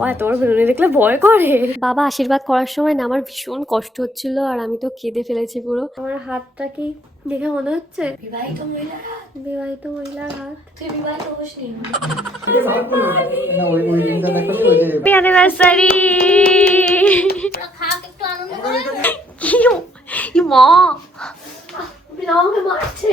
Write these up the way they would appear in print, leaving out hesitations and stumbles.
বাবা এত বড় বেলুনি দেখলে ভয় করে। বাবা আশীর্বাদ করার সময় না আমার ভীষণ কষ্ট হচ্ছিল আর আমি তো কেঁদে ফেলেছি পুরো। আমার হাতটা কি দেখে মনে হচ্ছে বিবাহিত মহিলার হাত? বিবাহিত মহিলার হাত। তুই বিবাহিত হসনি? Happy anniversary. খাক একটু আনন্দ করে। কি মা আমাকে মারছে।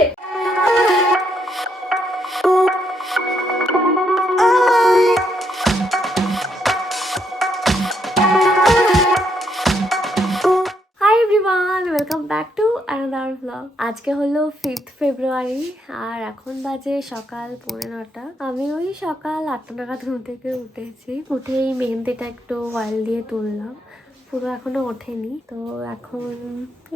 Welcome back to another blog. আজকে হলো 5th ফেব্রুয়ারি আর এখন বাজে সকাল 9:30। আমি ওই সকাল 8টা নাগাদ ঘুম থেকে উঠেছি। উঠে এই মেহেন্দিটা একটু অয়েল দিয়ে তুললাম, পুরো এখনো ওঠেনি। তো এখন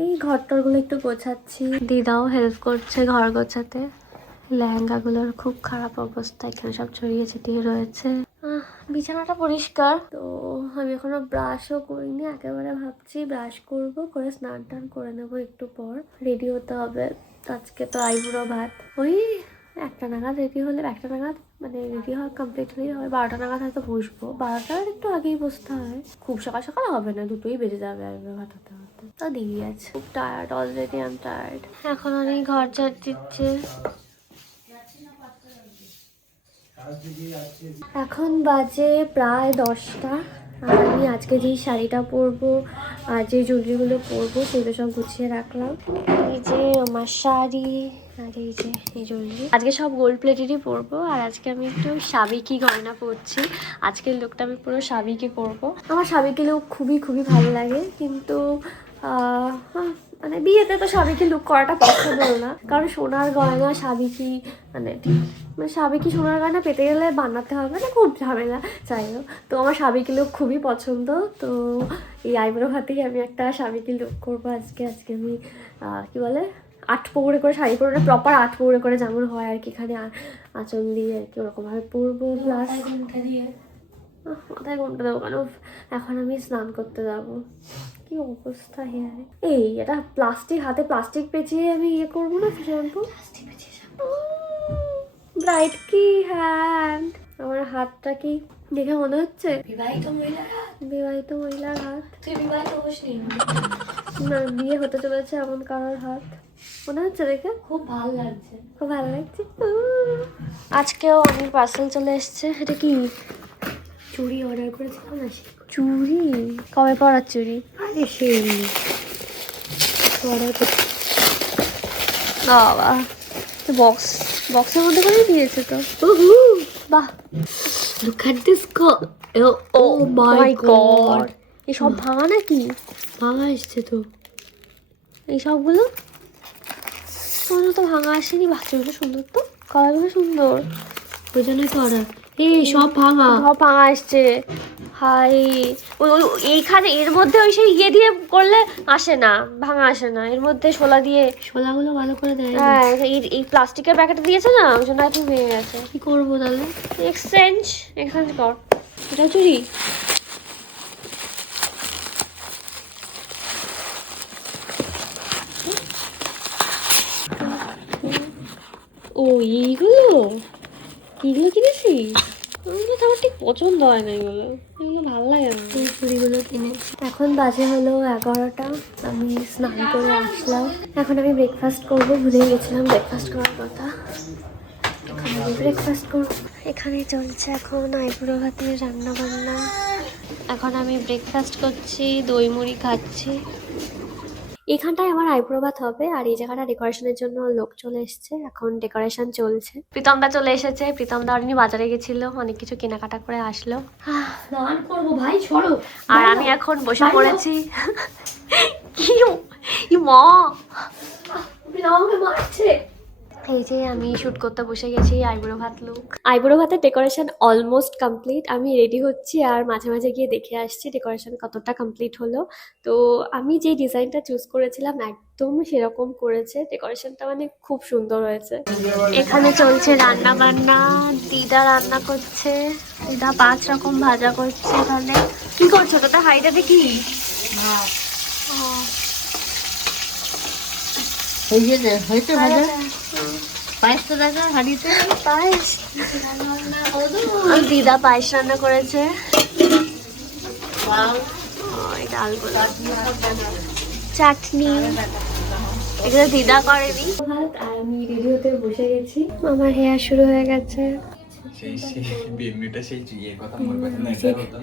এই ঘরটরগুলো একটু গোছাচ্ছি, দিদাও হেল্প করছে ঘর গোছাতে। লেহেঙ্গাগুলোর খুব খারাপ অবস্থা, এখানে সব ছড়িয়ে ছিটিয়ে রয়েছে। বিছানাটা পরিষ্কার। তো আমি এখনো ব্রাশও করিনি, একেবারে ভাবছি ব্রাশ করব, করে স্নান টান করে নেবো একটু পর। রেডি হতে হবে, আজকে তো আইবুড়ো ভাত। ওই 1টা নাগাদ রেডি হলে, 1টা নাগাদ মানে রেডি হওয়া কমপ্লিট হলেই হয়। 12টা নাগাদ হয়তো বসবো, 12টার একটু আগেই বসতে হয়। খুব সকাল সকাল হবে না, 2টোই বেজে যাবে আইবুড়ো ভাত হতে হতে। তো দেরি আছে, খুব tired, already I am tired. এখন অনেক ঘর ঝাড় দিচ্ছে। এখন বাজে প্রায় 10টা আর আমি আজকে যেই শাড়িটা পরবো আর যে জুয়েলারিগুলো পরবো সেগুলো সব গুছিয়ে রাখলাম। এই যে আমার শাড়ি আর এই যে এই জুয়েলারি, আজকে সব গোল্ড প্লেটেরই পরবো। আর আজকে আমি একটু সাবিকি গয়না পরছি। আজকের লুকটা আমি পুরো সাবিকি পরবো। আমার সাবিকি লুক খুবই খুবই ভালো লাগে, কিন্তু মানে বিয়েতে তো সাবিকি লুক করাটা পসিবল না, কারণ সোনার গয়না সাবিকি মানে সাবেকি সোনার গয়না পেতে গেলে বানাতে হবে না, খুব ঝামেলা। যাই হোক, তো আমার সাবেকি লুক খুবই পছন্দ। তো এই আইবুড়ো ভাতেই আমি একটা সাবেকি লুক করবো আজকে। আজকে আমি কি বলে 8 পৌড়ে করে শাড়ি পরে, প্রপার 8 পৌড়ে করে যেমন হয় আর কি, এখানে আঁচল দিয়ে আর কি ওরকমভাবে পরবো। প্লাস মাথায় ঘুমটা দেবো কেন, এখন আমি স্নান করতে যাবো। কি অবস্থা হেয়ারে, এই এটা প্লাস্টিক, হাতে প্লাস্টিক পেঁচিয়ে আমি ইয়ে করবো না শ্যাম্পু। ব্রাইট কি হ্যান্ড, আমার হাতটা কি দেখে মনে হচ্ছে বিবাহিত মহিলার হাত? বিবাহিত মহিলার হাত। তুই বিবাহিত হসনি? না, বিয়ে হতে চলেছে এমন কারোর হাত মনে হচ্ছে দেখে। খুব ভালো লাগছে, খুব ভালো লাগছে। আজকেও অনেক পার্সেল চলে এসছে। এটা কি চুড়ি অর্ডার করেছিলাম না? চুড়ি কবে পরার চুড়ি? আরে সেই অর্ডার করছি। বাবা বক্সের মধ্যে করে দিয়েছে তো। বাহ, look at this girl. Oh my god, এই সব ভাঙা নাকি? ভাঙা এসছে তো এই সবগুলো। কোনো তো ভাঙা আসেনি। বাচ্চাগুলো সুন্দর, তো কালারগুলো সুন্দর, ওই জন্যই তো অর্ডার। এই সব ভাঙা, সব ভাঙা এসছে। হাই, এইখানে এর মধ্যে ওই সেই ইয়ে দিয়ে করলে আসে না, ভাঙা আসে না। এর মধ্যে শোলা দিয়ে, শোলাগুলো ভালো করে দেয়। হ্যাঁ, এই প্লাস্টিকের প্যাকেটে দিয়েছে না, ওই জন্য এখন ভেঙে গেছে। কি করবো তাহলে? এক্সচেঞ্জ কর। এটা চুরি। ও এইগুলো কিনেছিস? এগুলো তো আমার ঠিক পছন্দ হয় না, এগুলো ভালো লাগে না। এই চুড়িগুলো কিনেছি। এখন বাজে হলো 11টা, আমি স্নান করে আসলাম। এখন আমি ব্রেকফাস্ট করবো, ভুলে গেছিলাম ব্রেকফাস্ট করার কথা। এখন আমি ব্রেকফাস্ট করবো। এখানে চলছে এখন আইবুড়ো ভাতের রান্না বান্না। এখন আমি ব্রেকফাস্ট করছি, দই মুড়ি খাচ্ছি। এখানটায় আমার আইব্রো ভাত হবে আর এই জায়গাটা ডেকোরেশনের জন্য লোক চলে এসেছে, এখন ডেকোরেশন চলছে। প্রীতমদা চলে এসেছে, প্রীতমদা অনেক বাজারে গেছিল, অনেক কিছু কেনাকাটা করে আসলো। স্নান করবো ভাই, ছড়ো। আর আমি এখন বসে পড়েছি। কি মা আমাকে মারছে। এই যে আমি শুট করতে বসে গেছি আইবুড়ো ভাত লুক। আইবুড়ো ভাতের ডেকোরেশন অলমোস্ট কমপ্লিট। আমি রেডি হচ্ছি আর মাঝে মাঝে গিয়ে দেখে আসছি ডেকোরেশন কতটা কমপ্লিট হলো। তো আমি যে ডিজাইনটা চুজ করেছিলাম একদম সেরকম করেছে, ডেকোরেশনটা মানে খুব সুন্দর হয়েছে। এখানে চলছে রান্না বান্না, দিদা রান্না করছে, দিদা 5 রকম ভাজা করছে। এখানে কি করছো দাদা? হাইটাতে কি দিদা পায়েস রান্না করেছে। ডালগুলো চাটনি এগুলো দিদা করেনি। ভাত আর আমি রেডি হতে বসে গেছি, আমার হেয়ার শুরু হয়ে গেছে।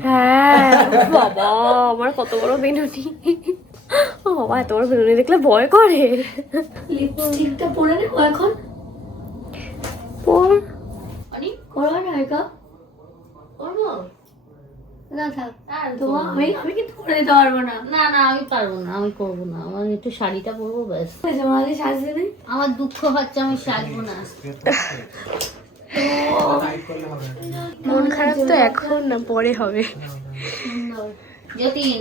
হ্যাঁ বাবা আমার কত বড় বেনুনি, ও বাবা এত বড় বেনুনি দেখলে ভয় করে। লিপস্টিকটা পরে নেবো এখন, পর করবো না একা করবো না থাক। তোমার আমি কিন্তু করে দিতে পারবো না। না না আমি পারবো না, আমি করবো না, আমার একটু শাড়িটা পরবো ব্যাস। তোমাদের সাজবে না, আমার দুঃখ হচ্ছে আমি সাজবো না। মন খারাপ তো এখন না পরে হবে। যতীন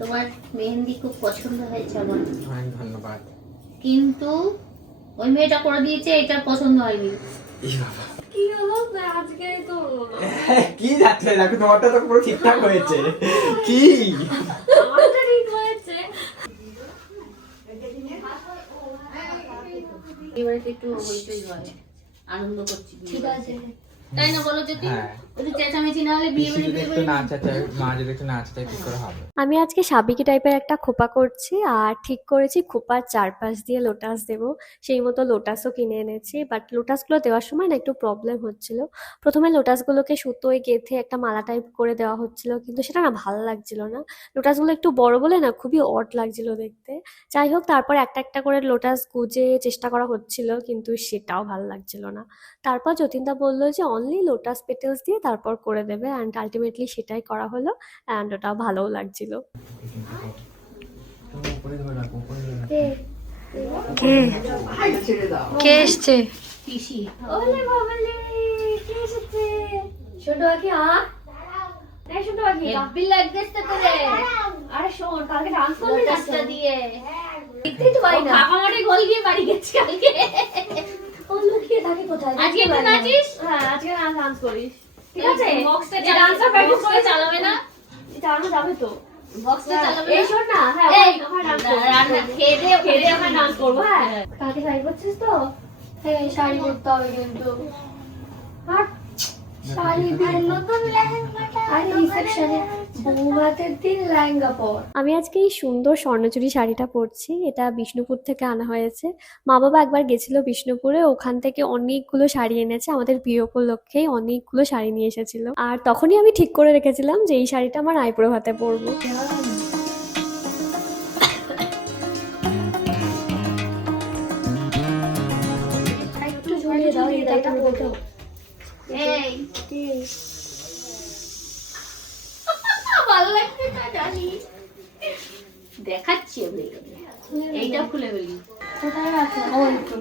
তোমার মেহেন্দি খুব পছন্দ হয়েছে আমার, ধন্যবাদ। কিন্তু ওই মেয়েটা করে দিয়েছে, এটা পছন্দ হয়নি। কি হলো আজকে তো কি যাচ্ছে দেখো, তোমারটা তো পুরো ঠিকঠাক হয়েছে। কি আমারটা ঠিক হয়েছে। এবারে একটু হইচই হয়, আনন্দ করছি। ঠিক আছে তাই না বলো যতীন? হ্যাঁ। একটু চেঁচামেচি না হলে বিয়ে পিসি যদি বাড়ি একটু নাচ আছে, মা যদি একটু নাচ চায় কি করে হবে? আমি আজকে সাবিকি টাইপের একটা খোপা করছি, আর ঠিক করেছি খোপার চারপাশ দিয়ে লোটাস দেবো। সেই মতো লোটাসও কিনে এনেছি, বাট লোটাসগুলো দেওয়ার সময় না একটু প্রবলেম হচ্ছিল। প্রথমে লোটাসগুলোকে সুতোয় গেঁথে একটা মালা টাইপ করে দেওয়া হচ্ছিল, কিন্তু সেটা না ভালো লাগছিল না। লোটাসগুলো একটু বড় বলে না খুবই অড লাগছিল দেখতে। যাই হোক তারপর একটা একটা করে লোটাস গুজে চেষ্টা করা হচ্ছিল, কিন্তু সেটাও ভালো লাগছিল না। তারপর যতীনদা বললো যে অনলি লোটাস পেটেলস দিয়ে তারপর করে দেবে, অ্যান্ড আলটিমেটলি সেটাই করা হলো, অ্যান্ড ওটা ভালোও লাগছিল। কে এসছে? পিসি। ওলে বাবালে কে এসেছে? ছোট আকি এই ছোট আকি হেব্বি লাগতেছে তোরে। আরে শোন কালকে ডান্স করবি না লোটাসটা দিয়ে। দেখতেই তো পাই না। কাকা মাঠে গোল গিয়ে বাড়ি গেছে কালকে। ও লুকিয়ে থাকে কোথায়? আজকে একটু নাচিস? হ্যাঁ আজকে ডান্স করিস, ঠিক আছে? বক্সটা ডান্সটা প্র্যাকটিস করে চালাবে না? চালানো যাবে তো। বক্সটা চালাবে এই না? শোন না, হ্যাঁ এই ওখানে ডান্স করবো। রান্না খেয়ে দিয়ে আমরা ডান্স করবো। হ্যাঁ কালকে শাড়ি পরছিস তো? হ্যাঁ শাড়ি পরতে হবে কিন্তু। আর শাড়ি নতুন লেহেঙ্গাটা আর রিসেপশনে বৌভাতের দিন লেহেঙ্গা পর। আমি আজকে এই সুন্দর স্বর্ণচুরি শাড়িটা পরছি, এটা বিষ্ণুপুর থেকে আনা হয়েছে। মা বাবা একবার গেছিল বিষ্ণুপুরে, ওখান থেকে অনেকগুলো শাড়ি এনেছে, আমাদের বিয়ে উপলক্ষেই অনেকগুলো শাড়ি নিয়ে এসেছিল। আর তখনই আমি ঠিক করে রেখেছিলাম যে এই শাড়িটা আমার আইবুড়ো ভাতে পরবো। একটু ঝুলিয়ে দাও এটা পরবো। এই ভালো লাগছে না জানি, দেখাচ্ছি আমি। এইটা খুলে ফেলি। কোথায় রাখো? ওই তো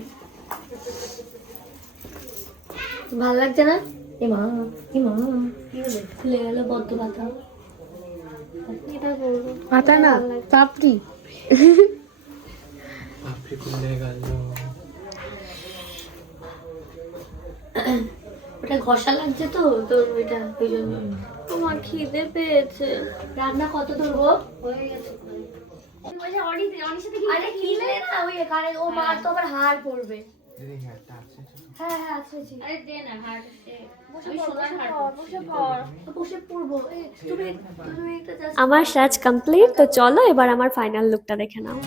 ভালো লাগছে না? এ মা কি হলো? খুলে গেল বদ্ধ পাতা। এটা বলবো পাতা না পাপড়ি। আপনি খুলে গেল। ওটা ঘষা লাগছে তো তোর ওইটা, ওই জন্য। তোমার খিদে পেয়েছে। রান্না কত দূর গো? হয়ে গেছে। আরে কিনলে না ওই এখানে, ও মা তো আবার হার পড়বে। হ্যাঁ হ্যাঁ আছে। আরে দে না হাট। আমার সাজ কমপ্লিট, তো চলো এবার আমার ফাইনাল লুকটা দেখে নাও।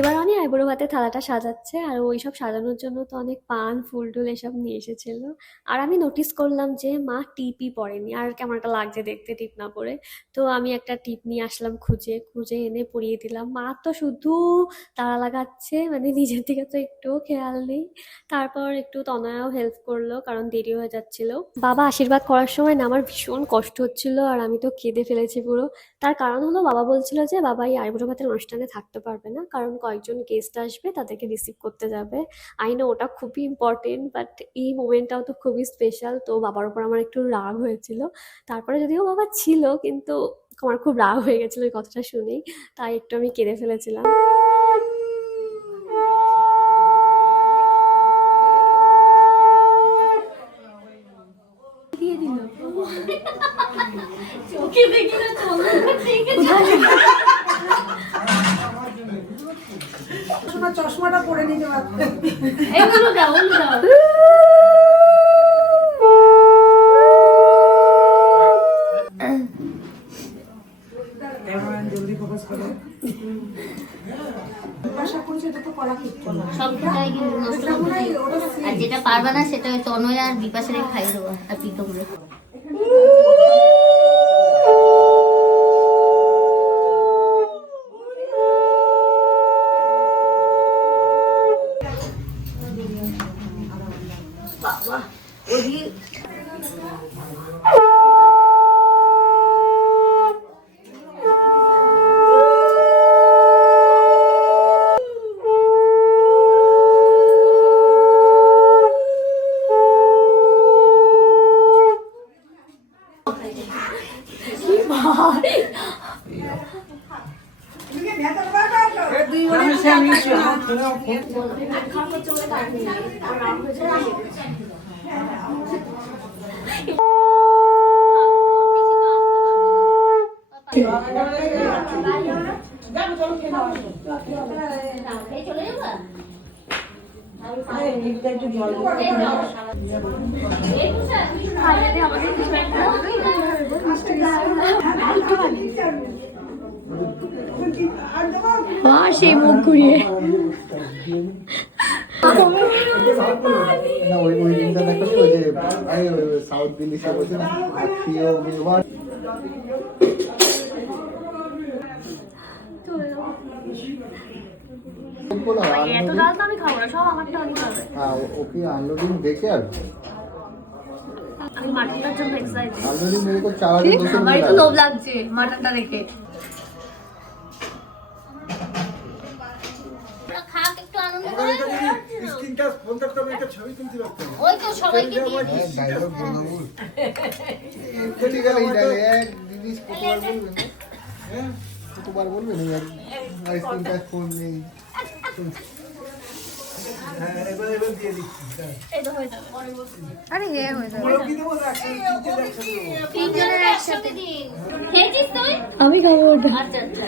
এবার অনেক আইবুড়ো ভাতে থালাটা সাজাচ্ছে, আর ওইসব সাজানোর জন্য তো অনেক পান ফুল টুল এসব নিয়ে এসেছিল। আর আমি নোটিস করলাম যে মা টিপই পরেনি, আর কেমন একটা লাগছে দেখতে টিপ না পরে। তো আমি একটা টিপ নিয়ে আসলাম খুঁজে খুঁজে এনে পরিয়ে দিলাম। মা তো শুধু তাড়া লাগাচ্ছে, মানে নিজের দিকে তো একটুও খেয়াল নেই। তারপর একটু তনয়াও হেল্প করলো, কারণ দেরি হয়ে যাচ্ছিল। বাবা আশীর্বাদ করার সময় না আমার ভীষণ কষ্ট হচ্ছিল, আর আমি তো কেঁদে ফেলেছি পুরো। তার কারণ হলো বাবা বলছিল যে বাবা এই আইবুড়ো ভাতের অনুষ্ঠানে থাকতে পারবে না, কারণ কয়েকজন গেস্ট আসবে, তাদেরকে রিসিভ করতে যাবে। আই নো ওটা খুবই ইম্পর্টেন্ট, বাট এই মোমেন্টটাও তো খুবই স্পেশাল, তো বাবার উপর আমার একটু রাগ হয়েছিল। তারপরে যদিও বাবা ছিল, কিন্তু আমার খুব রাগ হয়ে গেছিলো এই কথাটা শুনেই, তাই একটু আমি কেঁদে ফেলেছিলাম। দিয়ে দিল চোখে দেখি না তো চশমাটা পরে নিতে পারতো। এই উলু দাও। সবটাই কিন্তু নষ্ট করে দিও। আর যেটা পারবে না সেটা ওই তনয় আর বিপাশারে খাইয়ে দেবো আর প্রীতম রে। সেই মুখ ঘুরিয়ে না ওই দিনটা দেখালি ওই যে সাউথ দিল্লি সে বলছে না আত্মীয় বিবাহ এত ডাল তো আমি খাবো না, সব আমারটা আমি খাবে। হ্যাঁ ওকে আনলোডিং দেখে আর আমি মাটনটার জন্য এক্সাইটেড। আনলোডিং মেরে কো চালা দিন বসে আমারই তো লোভ লাগছে মাটনটা দেখে। খাক একটু আনন্দ করে। ওই তো সবাইকে দিয়ে দিস। ডায়লগ বানাবো চলি গেল এই ডালে এক জিনিস কতবার বলবেন হ্যাঁ কতবার বলবেন यार আইসক্রিমটা ফোন নেই আরে হে হয়ে যাবে। তিনজনের একসাথে দিন। খেয়েছিস তুই? আমি খাবো ওটা। আচ্ছা আচ্ছা।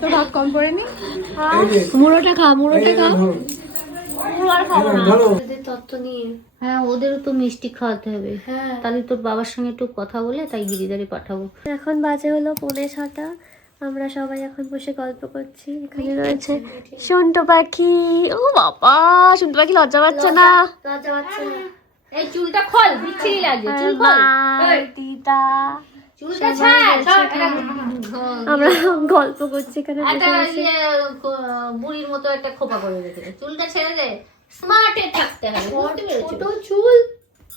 তো ভাত কম পড়েনি? মুড়োটা খা, মুড়োটা খা। মুড়ো আর খাবো না। ওদের তত্ত্ব নিয়ে। হ্যাঁ ওদেরও তো মিষ্টি খাওয়াতে হবে। হ্যাঁ। তাহলে তোর বাবার সঙ্গে একটু কথা বলে তাই গিরিদারে পাঠাবো। এখন বাজে হলো 5:45। আমরা সবাই এখন বসে গল্প করছি। এখানে রয়েছে সন্টু পাখি। ও বাবা, সন্টু পাখি লজ্জা পাচ্ছে না। লজ্জা পাচ্ছে না। এই চুলটা খোল, বিচ্ছিরি লাগছে। চুল খোল। এই, দিদা চুলটা ছাড়। আমরা গল্প করছি এখানে একটা বসে বসে। বুড়ির মতো একটা খোপা করে রেখেছে। চুলটা ছেড়ে দে, স্মার্টে থাকতে হবে। বুঝতে পেরেছো? ছোট চুল।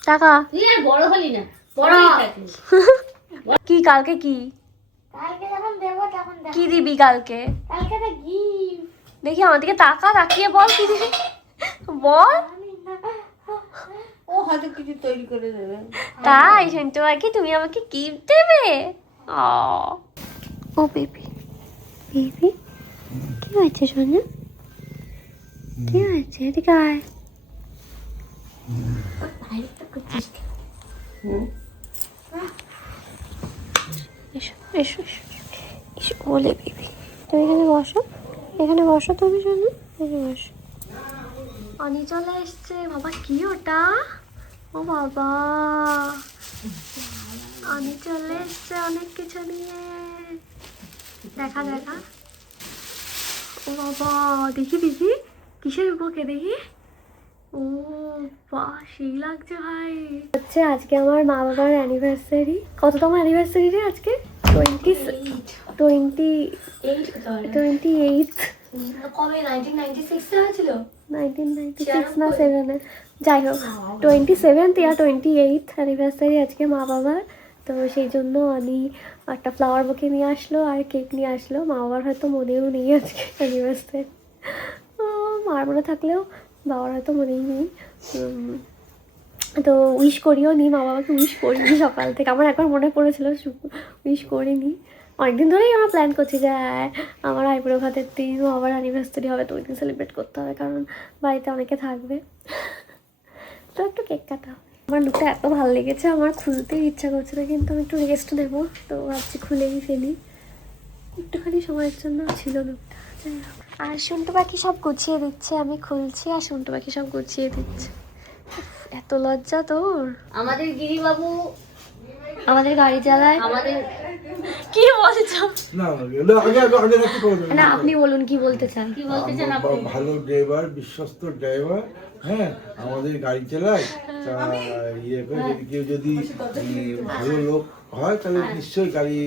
টাকা তুই আর বড় হলি না, বড়ই থাকলি। কি কালকে কি কালকে যখন দেবো তখন দেখ। কি দিবি কালকে? কালকে তো গিফট। দেখি আমার দিকে তাকিয়ে বল কি দিবি বল। ও হয়তো কিছু তৈরি করে দেবে। তাই সন্টু পাখি তুমি আমাকে গিফট দেবে? ও বেবি বেবি কি হয়েছে সোনা? কি হয়েছে? এদিকে আয়। এসো এসো এসো এসো বলে বেবি তুমি এখানে বসো, এখানে বসো তুমি সোনা, এখানে বসো। অনি চলে এসছে। বাবা কি ওটা? ও বাবা অনি চলে এসছে অনেক কিছু নিয়ে। দেখা দেখা। ও বাবা দেখি দেখি কিসের বুকে দেখি। ও বাহ সেই লাগছে ভাই। হচ্ছে আজকে আমার মা বাবার অ্যানিভার্সারি। কততম অ্যানিভার্সারি রে আজকে? 28 কবে? 1996 হয়েছিল। 1996 না 7 যাই হোক 27th या 28th অ্যানিভার্সারি আজকে মা বাবার। তো সেই জন্য আমি একটা ফ্লাওয়ার বুকে নিয়ে আসলো আর কেক নিয়ে আসলো। মা বাবার হয়তো মনেও নেই আজকে অ্যানিভার্সারি। মার মনে থাকলেও বাবার হয়তো মনেই নেই। তো উইশ করিও নি, মা বাবাকে উইশ করিনি সকাল থেকে। আমার একবার মনে পড়েছিল, উইশ করিনি। অনেকদিন ধরেই আমরা প্ল্যান করছি যে আমার আইবুড়ো ভাতের দিন আবার অ্যানিভার্সারি হবে, তো ওই দিন সেলিব্রেট করতে হবে, কারণ বাড়িতে অনেকে থাকবে। তো একটু কেক কাটা হবে। আমার লুকটা এত ভালো লেগেছে, আমার খুলতেই ইচ্ছা করছে না, কিন্তু আমি একটু রেস্ট নেবো, তো ভাবছি খুলেই ফেলি। একটুখানি সময়ের জন্য ছিল লুকটা। যাই হোক, আর সন্টু পাখি সব গুছিয়ে দিচ্ছে, আমি খুলছি আর সন্টু পাখি সব গুছিয়ে দিচ্ছে। এত লজ্জা তোর। আমাদের গিরিবাবু আমাদের গাড়ি চালায়। আমাদের কি বলছো? না না, আগে আগে আগে রাখি করে দেবেন। না আপনি বলুন কি বলতে চান। কি বলতে চান আপনি? ভালো ড্রাইভার, বিশ্বস্ত ড্রাইভার, হ্যাঁ আমাদের গাড়ি চালায়। তা ইয়ে করে যদি কেউ যদি ভালো লোক হয় তাহলে নিশ্চয়ই গাড়ি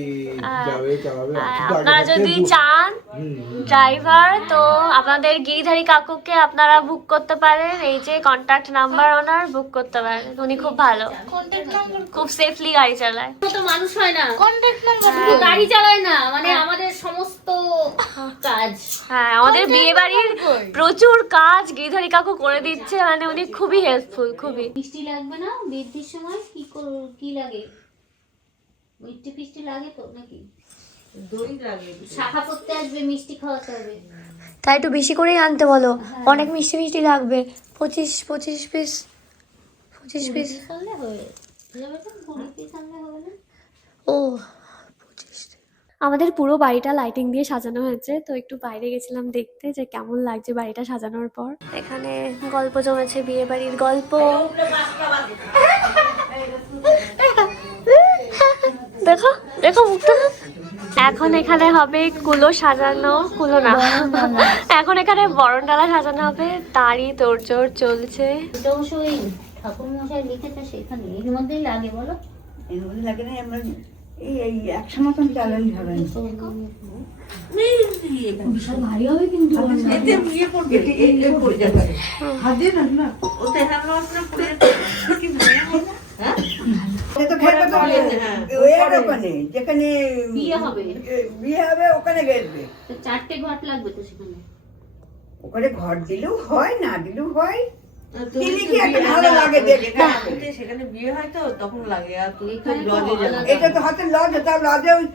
যাবে চালাবে। কিন্তু আগে আপনারা থাকতে যদি বুক- চান হুম, ড্রাইভার তো আপনাদের গিরিধারী কাকুকে আপনারা বুক করতে পারেন, এই যে কন্ট্যাক্ট নাম্বার ওনার, বুক করতে পারেন। উনি খুব ভালো, খুব সেফলি গাড়ি চালায়। তো মানুষ হয় না, কন্ট্যাক্ট নাম্বার শুধু গাড়ি চালায় না, মানে আমাদের সমস্ত কাজ। হ্যাঁ আমাদের বিয়ে বাড়ির প্রচুর কাজ গিরিধারী কাকু করে দিচ্ছে, মানে উনি খুবই হেল্পফুল, খুবই। মিষ্টি লাগবে না বৃদ্ধির সময়? কি লাগে? মিষ্টি ফিষ্টি লাগে তো নাকি? দই লাগে। শাখা করতে আসবে, মিষ্টি খাওয়াতে হবে। তাই একটু বেশি করেই আনতে বলো, অনেক মিষ্টি মিষ্টি লাগবে। 25 পিস 25 পিস। আনলে হয়ে যাবে তো, 20 পিস আনলে হবে না? ও 25। আমাদের পুরো বাড়িটা লাইটিং দিয়ে সাজানো হয়েছে, তো একটু বাইরে গেছিলাম দেখতে যে কেমন লাগছে বাড়িটা সাজানোর পর। এখানে গল্প জমেছে, বিয়ে বাড়ির গল্প। দেখো দেখো মুখটা। এখন এখানে হবে কুলো সাজানো, কুলো না, এখন এখানে বরণডালা সাজানো হবে, তারই তোড়জোড় চলছে। এটা অবশ্য ওই ঠাকুর মশাই লিখেছে সেখানে, এর মধ্যেই লাগে বলো। এর মধ্যে লাগে না, আমরা এই 100 মতন চ্যালেঞ্জ হবে। বিশাল ভারী হবে কিন্তু। এতে ইয়ে পড়বে, এই পড়ে যাবে। হাতে না না, ওতে হ্যালো আপনার পড়ে কি মনে হয় না? হ্যাঁ এটা তো ঘেরবে তো ওই ওখানে যেখানে বিয়ে হবে। বিয়ে হবে ওখানে ঘেরবে। তো 4টে ঘট লাগবে তো সেখানে। ওখানে ঘর দিলেও হয়, না দিলেও হয়। দিলে কি একটা ভালো লাগে দেখতে। সেখানে বিয়ে হয় তো তখন লাগে, আর তুই এখানে তো লজে যাবি। আলাদা। এটা তো হাতে লজ, এটা লজে ওই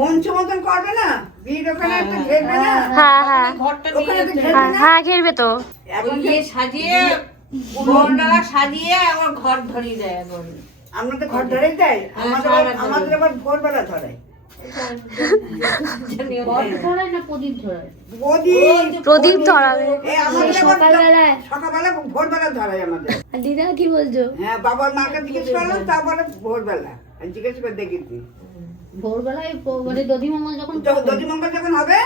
মঞ্চ মতন করবে না, বিয়ের ওখানে একটা ঘেরবে না, হ্যাঁ হ্যাঁ ঘরটা ওখানে নিয়ে তো ঘেরবে না। হ্যাঁ ঘেরবে তো। এখন ইয়ে সাজিয়ে বরণডালা সাজিয়ে আমার ঘর ধরিয়ে দেয় একবার। আমরা তো ঘর ধরেই যাই, সারা আমাদের আবার ভোরবেলা ধরাই। ঘট ধরায় না প্রদীপ ধরায়? প্রদীপ ধরাবে আমাদের আবার সকালবেলায়। সকালবেলা ভোরবেলা ধরাই আমাদের। দিদা কি বলছো? হ্যাঁ বাবার মাকে জিজ্ঞেস করলাম, তারপরে ভোরবেলা আমি জিজ্ঞেস করে দেখেছি। ভোরবেলায় মানে দধিমঙ্গল যখন দধিমঙ্গল যখন হবে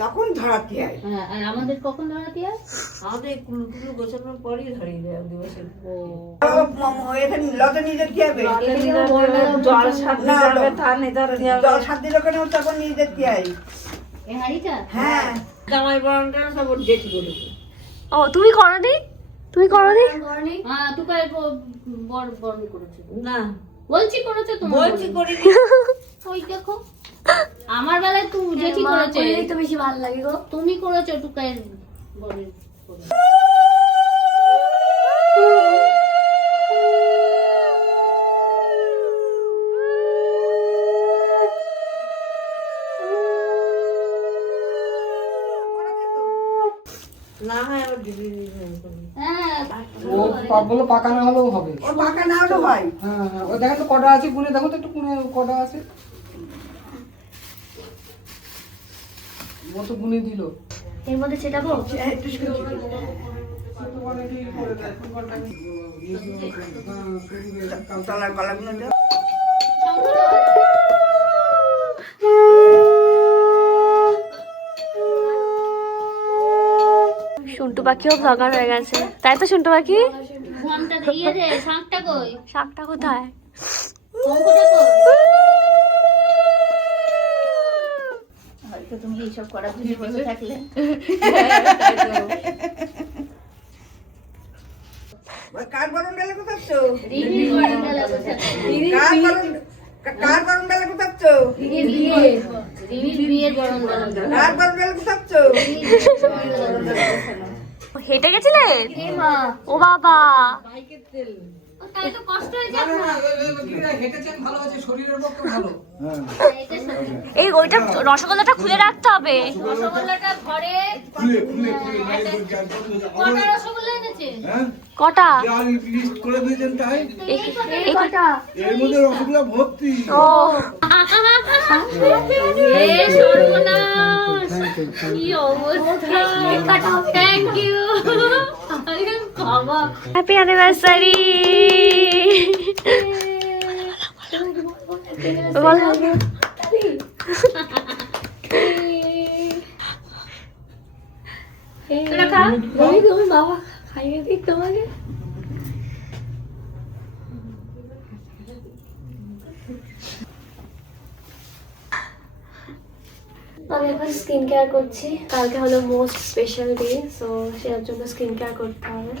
তখন ধরাতে হয়। হ্যাঁ, আর আমাদের কখন ধরাতে হয়? আমাদের কুলু টুলু গোছানোর পরই ধরিয়ে দেয় দিবসের। এখানে লজে নিজের কি হবে? জল সাথে না, যাবে তা নিতে হবে। দশ সাত দিন ওখানে তখন নিজের কি হয়? এই হাঁড়িটা? হ্যাঁ জামাই বরণডালা সব ওর জেঠি করেছে। ও তুমি করনি? তুমি করনি? হ্যাঁ, টুকাই বরণ করেছে। না বলছি করেছে তুমি? বলছি করিনি। ওই দেখো, আমার বেলায় তুমি জেঠি করেছে। তো বেশি ভালো লাগে গো। তুমি করেছো টুকাইয়ের বরণ করে। না হয় আবার দিদি হ্যাঁ, ও সবগুলো পাকা না হলেও হবে। ও পাকা না হলেও হয়। হ্যাঁ হ্যাঁ, ও দেখেন তো কটা আছে, গুনে দেখো তো একটু, গুনে কটা আছে। ও তো গুনে দিল। এর মধ্যে ছেটাবো? একটু শুনছি। তলার কলাগুলো দাও। শুন্টু পাখিও ব্লগার হয়ে গেছে, তাই তো শুন্টু পাখি? ঘন্টা দিয়ে দে, শাঁখটা কই? শাকটা কোথায়? শঙ্খটা কই? হয়তো তুমি এইসব করার জন্য বসে থাকলে। কার বরণ বেলা কোথাচ্ছ? রিমির বরণডালা কোথায়? কার বরণ বেলা কোথাচ্ছ? রিমির বিয়ের বরণডালা। কার বরণ বেলা কোথাচ্ছ? হেঁটে গেছিলেন? ও বাবা, ও, তাই তো কষ্ট হয়ে যাবে না? হেঁটেছেন, ভালো আছে, শরীরের পক্ষে ভালো। এই ওইটা রসগোল্লাটা খুলে রাখতে হবে। রসগোল্লাটা ঘরে খুলে খুলে খুলে নাই বলছি আর কটা রসগোল্লা এনেছে? হ্যাঁ কটা? আর লিস্ট করে দিয়েছেন তাই এই কটা? এর মধ্যে রসগোল্লা ভর্তি। ও এ সর্বনাশ! কি অবস্থা! Thank you! আরে বাবা! Happy anniversary. বল এটা খা। তুমি বাবা খাইয়ে দিই তোমাকে। আমি এখন স্কিন কেয়ার করছি, কালকে হলো মোস্ট স্পেশাল ডে, সো সেটার জন্য স্কিন কেয়ার করতে হবে।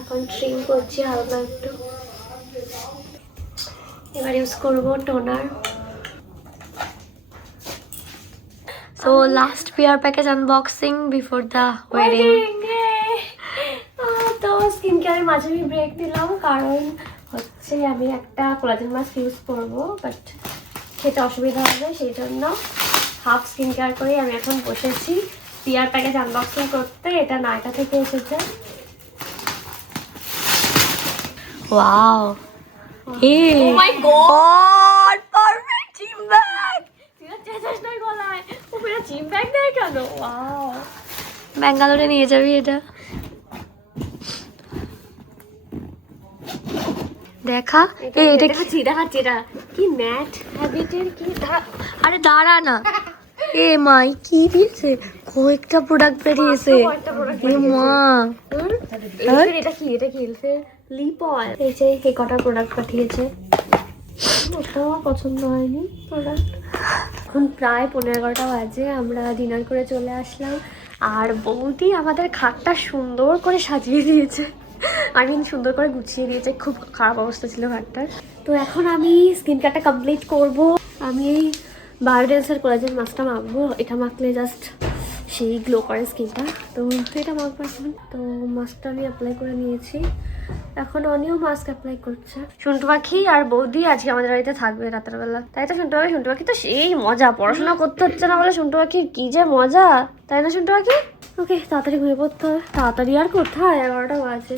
এখন ট্রিম করছি হালকা একটু, এবার ইউজ করবো toner. So last PR package unboxing before the wedding. তো স্কিন কেয়ারের মাঝে আমি ব্রেক দিলাম, কারণ হচ্ছে আমি একটা কোলাজেন মাস্ক ইউজ করবো, বাট খেতে অসুবিধা হবে, সেই জন্য হাফ স্কিন কেয়ার করে আমি এখন বসেছি পিয়ার প্যাকেজ আনবক্সিং করতে। এটা নাইকা থেকে এসেছে। Wow, oh my god, perfect gym bag. তুই চেঁচাস না গলায়, ও মেরা জিম ব্যাগ দেয় কেন? ওয়াও, ব্যাঙ্গালোরে নিয়ে যাবি এটা। দেখা এটা দেখাচ্ছি এটা কি ম্যাট হ্যাবিটের কি আরে দাঁড়া না, এ মাই কি দিয়েছে, কয়েকটা প্রোডাক্ট বেরিয়েছে এ মা। এটা কি এলফের লিপ অয়েল, এই যে এই কটা প্রোডাক্ট পাঠিয়েছে, ওটা আমার পছন্দ হয়নি প্রোডাক্ট। এখন প্রায় 11:15 বাজে, আমরা ডিনার করে চলে আসলাম, আর বৌদি আমাদের খাটটা সুন্দর করে সাজিয়ে দিয়েছে, সুন্দর করে গুছিয়ে দিয়েছে। খুব খারাপ অবস্থা ছিল ঘাটটার। তো এখন আমি স্কিন কেয়ারটা কমপ্লিট করব। আমি এই বায়োডেন্সের কোলাজেন মাস্কটা মাখবো, এটা মাখলে জাস্ট সেই গ্লো করে স্কিনটা, তো এটা মাখবো এখন। তো মাস্কটা আমি অ্যাপ্লাই করে নিয়েছি, এখন অনিও মাস্ক অ্যাপ্লাই করছে। সন্টু পাখি আর বৌদি আজকে আমাদের বাড়িতে থাকবে রাতের বেলা, তাই তো সন্টু পাখি তো সেই মজা, পড়াশোনা করতে হচ্ছে না বলে সন্টু পাখির কি যে মজা, তাই না সন্টু পাখি? ওকে, তাড়াতাড়ি ঘুমিয়ে পড়তে হবে, তাড়াতাড়ি আর কোথায়, 11টা বাজে।